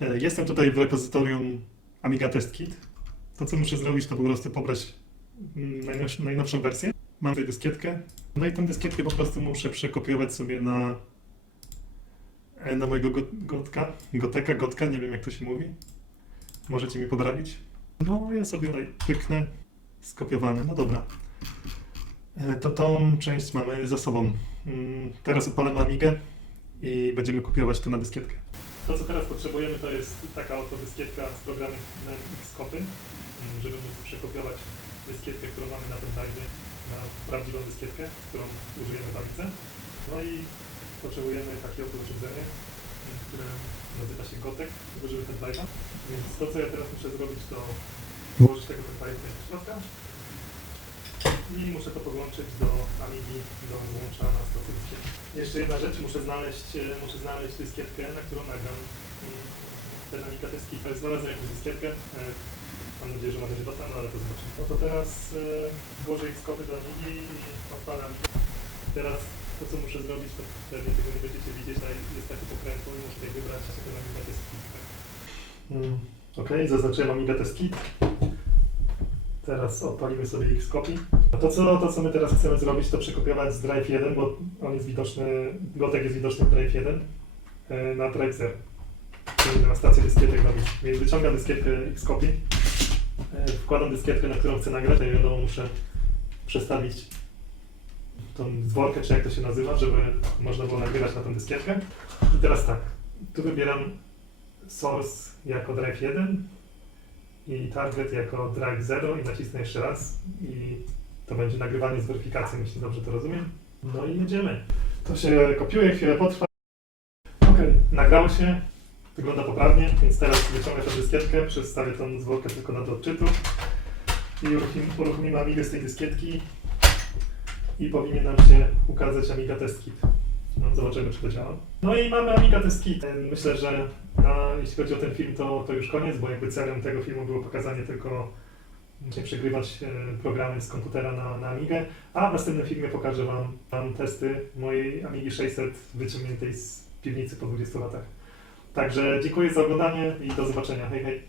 Jestem tutaj w repozytorium Amiga Test Kit. To, co muszę zrobić, to po prostu pobrać najnowszą wersję. Mam tutaj dyskietkę. No i tę dyskietkę po prostu muszę przekopiować sobie na mojego gotka, nie wiem jak to się mówi. Możecie mi poprawić. No, ja sobie tutaj pyknę, skopiowane. No dobra. To tą część mamy za sobą. Teraz odpalam Amigę i będziemy kopiować to na dyskietkę. To, co teraz potrzebujemy, to jest taka oto dyskietka z programem Xcopy, żeby móc przekopiować dyskietkę, którą mamy na pendrive, na prawdziwą dyskietkę, którą użyjemy w Amidze. No i potrzebujemy takie oto urządzenie, które nazywa się Gotek, użyjemy pendrive'a. Więc to, co ja teraz muszę zrobić, to włożyć tego pendrive'a do środka i muszę to podłączyć do Amigi, do włącza na stację dyskietki. Jeszcze jedna rzecz, muszę znaleźć dyskietkę, na którą nagram ten Amiga Test Kit. Znalazłem jakąś dyskietkę, mam nadzieję, że ona będzie dostępna, ale to zobaczymy. No to teraz włożę Xcopy do Amigi i odpalam. Teraz to, co muszę zrobić, to pewnie tego nie będziecie widzieć, ale jest taki pokrętło i muszę tutaj wybrać ten Amiga Test Kit. Ok, zaznaczyłem Amiga Test Kit. Teraz odpalimy sobie Xcopy. A to, co my teraz chcemy zrobić, to przekopiować z Drive 1, bo on jest widoczny, Gotek jest widoczny w Drive 1 na Drive 0, czyli na stację dyskietek. Więc wyciągam dyskietkę Xcopy, wkładam dyskietkę, na którą chcę nagrać, i wiadomo, muszę przestawić tą zworkę, czy jak to się nazywa, żeby można było nagrywać na tę dyskietkę. I teraz tak, tu wybieram Source jako Drive 1, i target jako Drive 0 i nacisnę jeszcze raz i to będzie nagrywanie z weryfikacją, jeśli dobrze to rozumiem. No i jedziemy. To się kopiuje, chwilę potrwa. Ok, nagrało się, wygląda poprawnie, więc teraz wyciągnę tę dyskietkę, przestawię tą zwłokę tylko do odczytu i uruchomimy Amigę z tej dyskietki i powinien nam się ukazać Amiga Test Kit. No, zobaczymy, czy to działa. No i mamy Amiga Test Kit. Myślę, że jeśli chodzi o ten film, to już koniec, bo jakby celem tego filmu było pokazanie tylko, jak przegrywać programy z komputera na Amigę, a w następnym filmie pokażę wam testy mojej Amigi 600 wyciągniętej z piwnicy po 20 latach. Także dziękuję za oglądanie i do zobaczenia. Hej, hej!